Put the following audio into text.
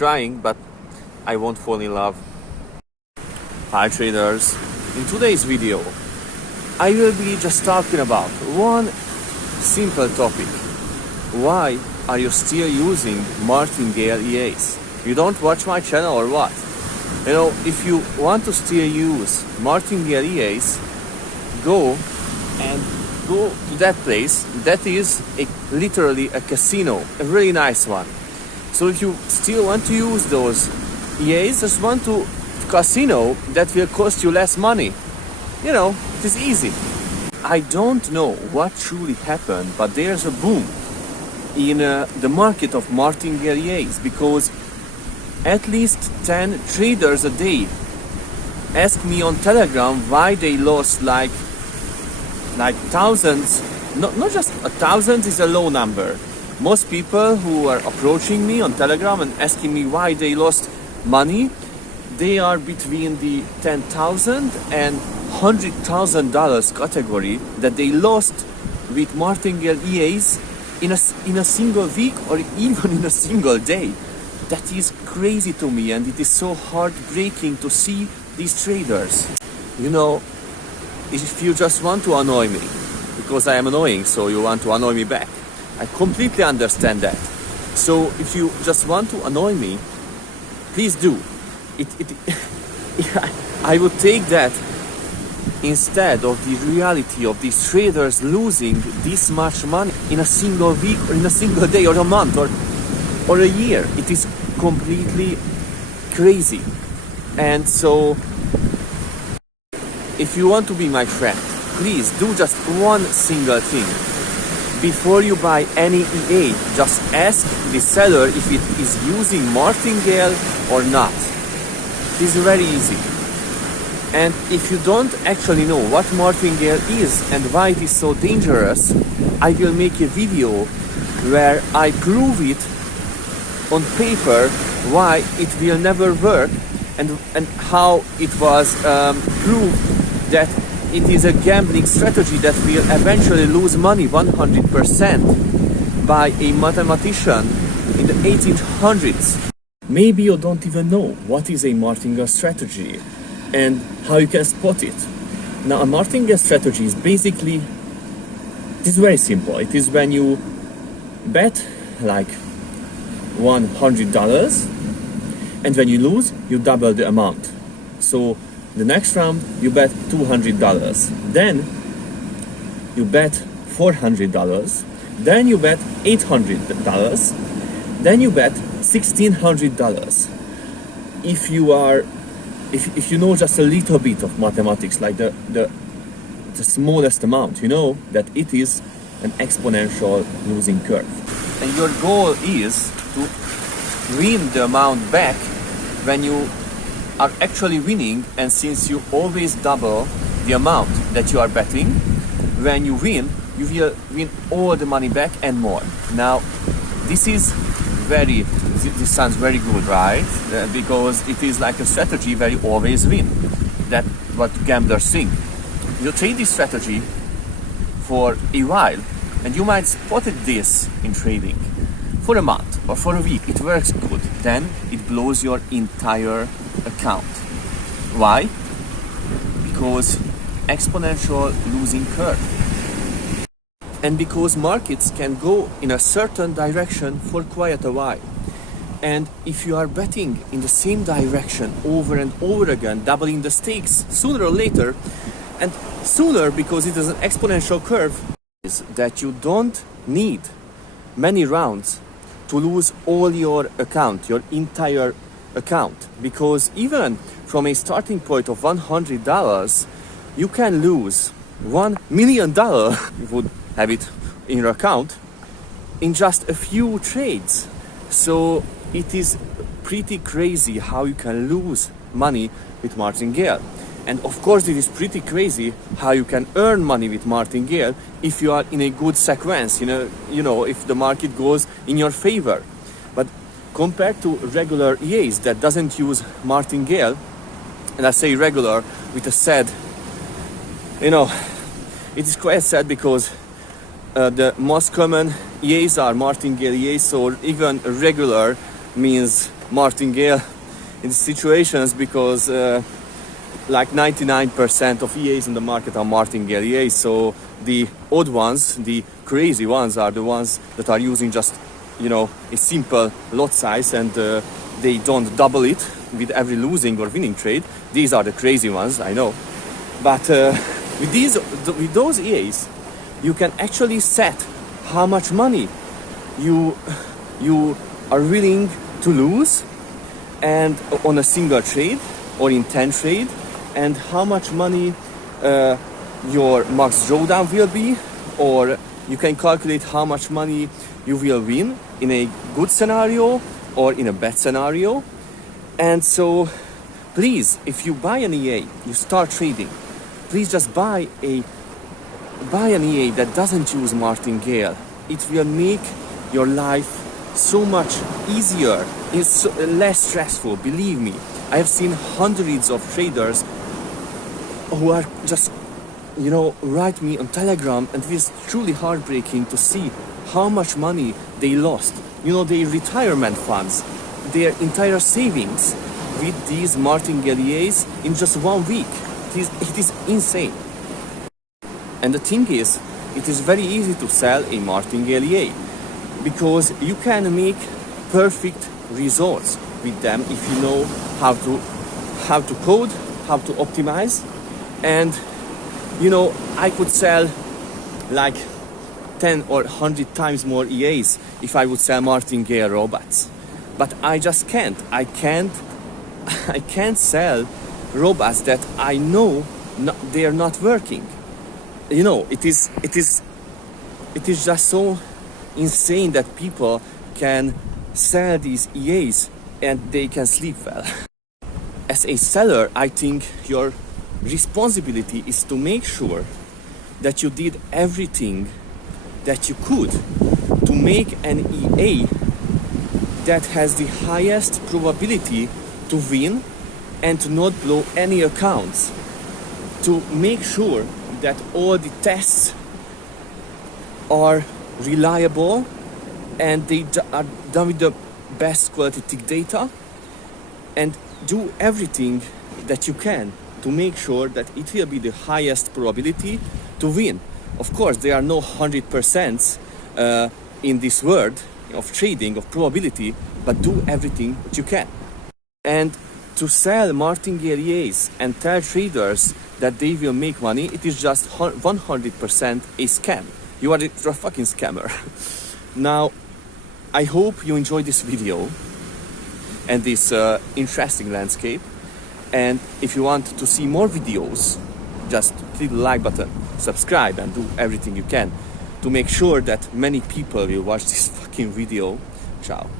trying, but I won't fall in love. Hi traders, in today's video I will be just talking about one simple topic. Why are you still using martingale EAs? You don't watch my channel or what? You know, if you want to still use martingale EAs, go to that place. That is literally a casino, a really nice one. So if you still want to use those EAs, just want to casino that will cost you less money. You know, it is easy. I don't know what truly happened, but there's a boom in the market of martingale EAs, because at least 10 traders a day ask me on Telegram why they lost like thousands. Not just a thousand is a low number. Most people who are approaching me on Telegram and asking me why they lost money, they are between the $10,000 and $100,000 category that they lost with martingale EAs in a single week or even in a single day. That is crazy to me, and it is so heartbreaking to see these traders. You know, if you just want to annoy me, because I am annoying, so you want to annoy me back. I completely understand that. So if you just want to annoy me, please do. I would take that instead of the reality of these traders losing this much money in a single week or in a single day or a month or a year. It is completely crazy. And so if you want to be my friend, please do just one single thing. Before you buy any EA, just ask the seller if it is using martingale or not. It is very easy. And if you don't actually know what martingale is and why it is so dangerous, I will make a video where I prove it on paper why it will never work, and how it was proved that it is a gambling strategy that will eventually lose money 100% by a mathematician in the 1800s. Maybe you don't even know what is a martingale strategy and how you can spot it. Now, a martingale strategy is basically, it is very simple. It is when you bet like $100, and when you lose, you double the amount. So the next round you bet $200, then you bet $400, then you bet $800, then you bet $1,600. If you know just a little bit of mathematics, like the smallest amount, you know that it is an exponential losing curve. And your goal is to win the amount back when you are actually winning, and since you always double the amount that you are betting, when you win, you will win all the money back and more. Now, this sounds very good, right? Because it is like a strategy where you always win. That's what gamblers think. You trade this strategy for a while, and you might spot this in trading for a month or for a week. It works good. Then it blows your entire account. Why? Because exponential losing curve. And because markets can go in a certain direction for quite a while. And if you are betting in the same direction over and over again, doubling the stakes sooner or later, and sooner because it is an exponential curve, is that you don't need many rounds to lose all your account, your entire account. Because even from a starting point of $100, you can lose $1 million, you would have it in your account, in just a few trades. So it is pretty crazy how you can lose money with martingale. And of course it is pretty crazy how you can earn money with martingale if you are in a good sequence, you know, if the market goes in your favor. But compared to regular EAs that doesn't use martingale, and I say regular with a sad, you know, it is quite sad because the most common EAs are martingale EAs, so even regular means martingale in situations, because like 99% of EAs in the market are martingale EAs. So the odd ones, the crazy ones, are the ones that are using just, you know, a simple lot size, and they don't double it with every losing or winning trade. These are the crazy ones, I know. But with those EAs, you can actually set how much money you are willing to lose, and on a single trade or in 10 trade, and how much money your max drawdown will be, or you can calculate how much money you will win in a good scenario or in a bad scenario. And so please, if you buy an EA, you start trading, please just buy an EA that doesn't use martingale. It will make your life so much easier. It's less stressful, believe me. I have seen hundreds of traders who are just, you know, write me on Telegram, and it is truly heartbreaking to see how much money they lost. You know, their retirement funds, their entire savings with these martingale EAs in just 1 week. It is insane. And the thing is, it is very easy to sell a martingale EA, because you can make perfect results with them if you know how to code, how to optimize. And you know, I could sell like 10 or 100 times more EAs if I would sell martingale robots, but I just can't. I can't sell robots that I know they are not working. You know, it is just so insane that people can sell these EAs and they can sleep well. As a seller, I think your responsibility is to make sure that you did everything that you could to make an EA that has the highest probability to win and to not blow any accounts, to make sure that all the tests are reliable and they are done with the best quality tick data, and do everything that you can to make sure that it will be the highest probability to win. Of course, there are no 100% in this world of trading, of probability, but do everything that you can. And to sell martingale EAs and tell traders that they will make money, it is just 100% a scam. You're a fucking scammer. Now, I hope you enjoyed this video and this interesting landscape. And if you want to see more videos, just click the like button, subscribe, and do everything you can to make sure that many people will watch this fucking video. Ciao.